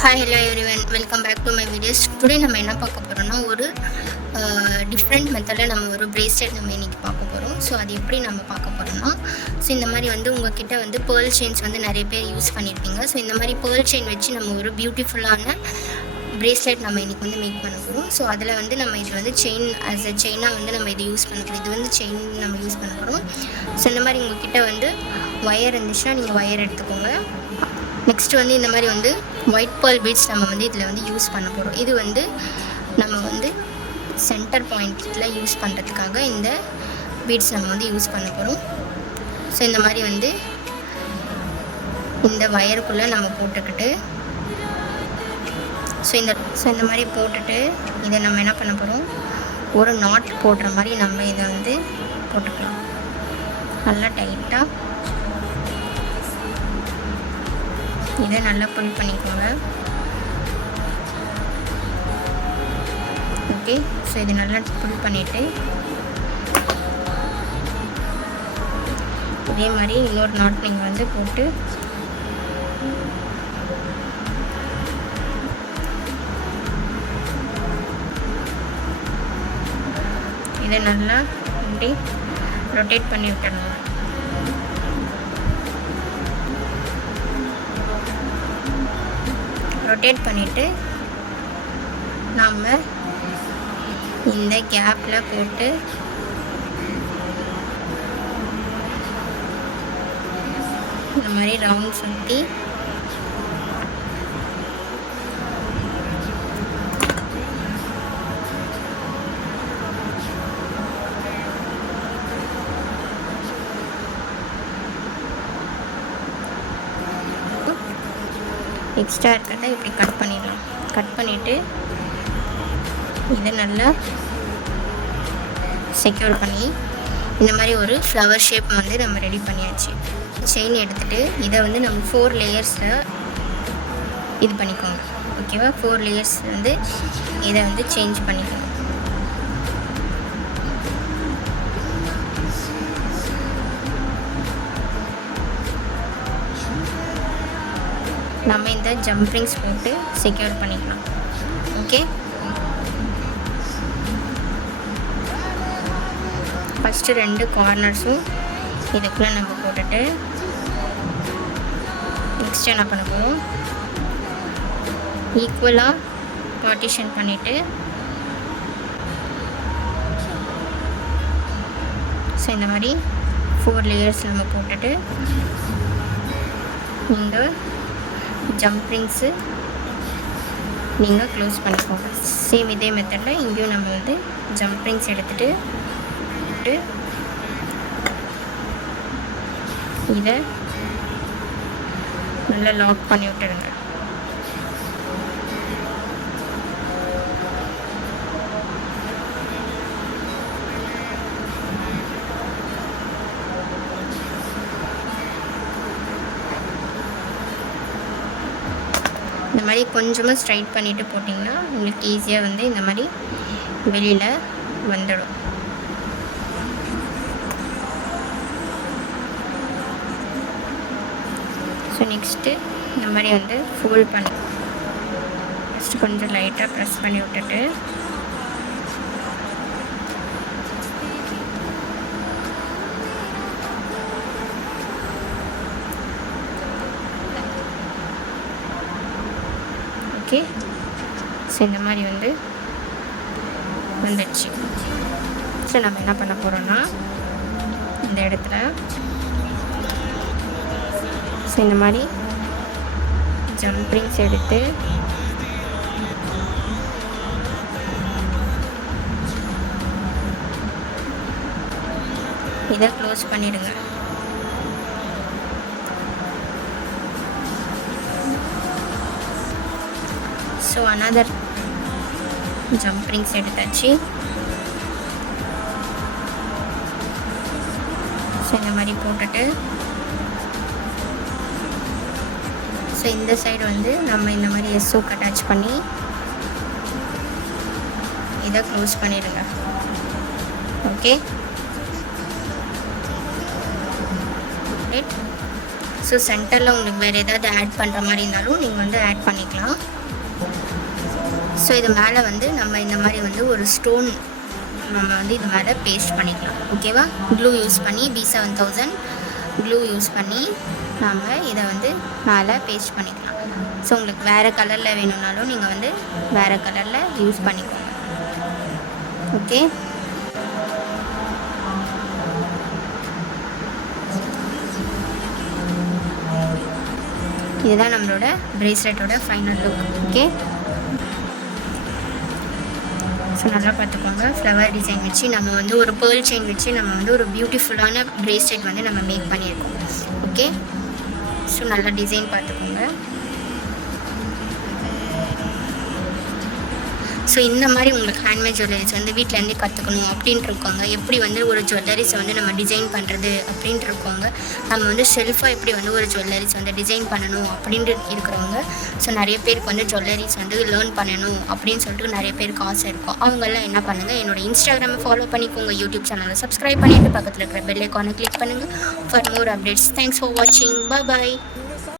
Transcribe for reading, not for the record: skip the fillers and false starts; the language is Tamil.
Hi hello everyone, welcome back to my videos. Today நம்ம என்ன பார்க்க போகிறோம்னா ஒரு டிஃப்ரெண்ட் மெத்தடில் நம்ம ஒரு பிரேஸ்லெட் நம்ம இன்றைக்கி பார்க்க போகிறோம். ஸோ அது எப்படி நம்ம பார்க்க போகிறோம்னா, ஸோ இந்த மாதிரி உங்ககிட்ட பேர்ல் செயின்ஸ் நிறைய பேர் யூஸ் பண்ணியிருப்பீங்க. ஸோ இந்த மாதிரி பேர்ல் செயின் வச்சு நம்ம ஒரு பியூட்டிஃபுல்லான பிரேஸ்லெட் நம்ம இன்றைக்கி மேக் பண்ண போகிறோம். ஸோ அதில் நம்ம இது செயின் ஆஸ் அ செயினாக நம்ம இது யூஸ் பண்ண போகிறோம். இது செயின் நம்ம யூஸ் பண்ண போகிறோம். ஸோ இந்த மாதிரி உங்ககிட்ட ஒயர் இருந்துச்சுன்னா நீங்கள் ஒயர் எடுத்துக்கோங்க. நெக்ஸ்ட் இந்த மாதிரி ஒயிட் பேர்ல் பீட்ஸ் நம்ம இதில் யூஸ் பண்ண போகிறோம். இது நம்ம சென்டர் பாயிண்ட்டில் யூஸ் பண்ணுறதுக்காக இந்த பீட்ஸ் நம்ம யூஸ் பண்ண போகிறோம். ஸோ இந்த மாதிரி இந்த ஒயருக்குள்ளே நம்ம போட்டுக்கிட்டு ஸோ இந்த மாதிரி போட்டுட்டு இதை நம்ம என்ன பண்ண போகிறோம், ஒரு நாட் போடுற மாதிரி நம்ம இதை போட்டுக்கலாம். நல்லா டைட்டாக இதை நல்லா புல் பண்ணிக்கோங்க. ஓகே, ஸோ இது நல்லா புல் பண்ணிவிட்டு இதே மாதிரி இன்னொரு நாட் நீங்கள் போட்டு இதை நல்லா இப்படி ரொட்டேட் பண்ணி விட்டுடணும். ரொட்டேட் பண்ணிவிட்டு நாம் இந்த கேப்பில் போட்டு இந்த மாதிரி ரவுண்ட் சுற்றி எக்ஸ்ட்ரா இருக்கிறத இப்படி கட் பண்ணிடலாம். கட் பண்ணிவிட்டு இதை நல்லா செக்யூர் பண்ணி இந்த மாதிரி ஒரு ஃப்ளவர் ஷேப் நம்ம ரெடி பண்ணியாச்சு. செயின் எடுத்துகிட்டு இதை நம்ம 4 லேயர்ஸில் இது பண்ணிக்கோங்க. ஓகேவா, 4 லேயர்ஸ் இதை சேஞ்ச் பண்ணிக்கோங்க. நம்ம இந்த ஜம்ப் ரிங்ஸ் போட்டு செக்யூர் பண்ணிக்கலாம். ஓகே, ஃபஸ்ட்டு 2 கார்னர்ஸும் இதுக்குள்ளே நம்ம போட்டுட்டு நெக்ஸ்ட் என்ன பண்ண போகிறோம், ஈக்குவலாக பார்ட்டிஷன் பண்ணிவிட்டு ஸோ இந்த மாதிரி 4 லேயர்ஸ் நம்ம போட்டுட்டு இந்த ஜம்ப் ரிங்ஸு நீங்கள் க்ளோஸ் பண்ணிக்கோங்க. சேம் இதே மெத்தடில் இங்கேயும் நம்ம ஜம்ப் ரிங்ஸ் எடுத்துகிட்டு இதை நல்லா லாக் பண்ணி விட்டுருங்க. இந்த மாதிரி கொஞ்சமாக ஸ்ட்ரைட் பண்ணிவிட்டு போட்டிங்கன்னா உங்களுக்கு ஈஸியாக இந்த மாதிரி வெளியில் வந்துடும். ஸோ நெக்ஸ்ட்டு இந்த மாதிரி ஃபோல்ட் பண்ணி ஃபஸ்ட்டு கொஞ்சம் லைட்டாக ப்ரெஸ் பண்ணி விட்டுட்டு ஓகே, ஸோ இந்த மாதிரி வந்துடுச்சு. ஸோ நம்ம என்ன பண்ண போகிறோன்னா இந்த இடத்துல ஸோ இந்த மாதிரி ஜம்ப் ரிங்ஸ் எடுத்து இதை க்ளோஸ் பண்ணிடுங்க. ஸோ அனதர் ஜம்ப் ரிங்ஸ் எடுத்தாச்சு. ஸோ இந்த மாதிரி போட்டுட்டு ஸோ இந்த சைடு நம்ம இந்த மாதிரி எஸ்ஓக்கு அட்டாச் பண்ணி இதை க்ளோஸ் பண்ணிடுங்க. Okay, right. ஸோ ஸோ சென்டரில் உங்களுக்கு வேறு ஏதாவது ஆட் பண்ணுற மாதிரி இருந்தாலும் நீங்கள் வந்து ஆட் பண்ணிக்கலாம். ஸோ இது மேலே வந்து நம்ம இந்த மாதிரி வந்து ஒரு ஸ்டோன் நம்ம வந்து இது மேலே பேஸ்ட் பண்ணிக்கலாம். ஓகேவா? க்ளூ யூஸ் பண்ணி B7000 க்ளூ யூஸ் பண்ணி நம்ம இதை வந்து மேலே பேஸ்ட் பண்ணிக்கலாம். ஸோ உங்களுக்கு வேறு கலரில் வேணும்னாலும் நீங்கள் வந்து வேறு கலரில் யூஸ் பண்ணிக்கோங்க. ஓகே, இதுதான் நம்மளோட பிரேஸ்லெட்டோட ஃபைனல் லுக். ஓகே, ஸோ நல்லா பார்த்துக்கோங்க. ஃப்ளவர் டிசைன் வச்சு நம்ம வந்து ஒரு பேர்ல் செயின் வச்சு நம்ம வந்து ஒரு பியூட்டிஃபுல்லான பிரேஸ்லெட் வந்து நம்ம மேக் பண்ணியிருக்கோம். ஓகே, ஸோ நல்லா டிசைன் பார்த்துக்கோங்க. ஸோ இந்த மாதிரி உங்களுக்கு ஹேண்ட்மேட் ஜுவல்லரிஸ் வந்து வீட்டிலேருந்தே கற்றுக்கணும் அப்படின்ட்டு இருக்கோங்க. எப்படி வந்து ஒரு ஜுவல்லரிஸை வந்து நம்ம டிசைன் பண்ணுறது அப்படின்ட்டு இருக்கோங்க. நம்ம வந்து செல்ஃபாக எப்படி வந்து ஒரு ஜுவல்லரிஸ் வந்து டிசைன் பண்ணணும் அப்படின்ட்டு இருக்கிறவங்க. ஸோ நிறைய பேருக்கு வந்து ஜுவல்லரிஸ் வந்து லேர்ன் பண்ணணும் அப்படின்னு சொல்லிட்டு நிறைய பேருக்கு ஆசை இருக்கும். அவங்கெல்லாம் என்ன பண்ணுங்கள், என்னோடய இன்ஸ்டாகிராமை ஃபாலோ பண்ணிக்கோங்க, யூடியூப் சேனலை சப்ஸ்கிரைப் பண்ணிவிட்டு பக்கத்தில் இருக்கிற பெல் ஐக்கானை கிளிக் பண்ணுங்கள் for more updates. Thanks for வாட்சிங். பாய்.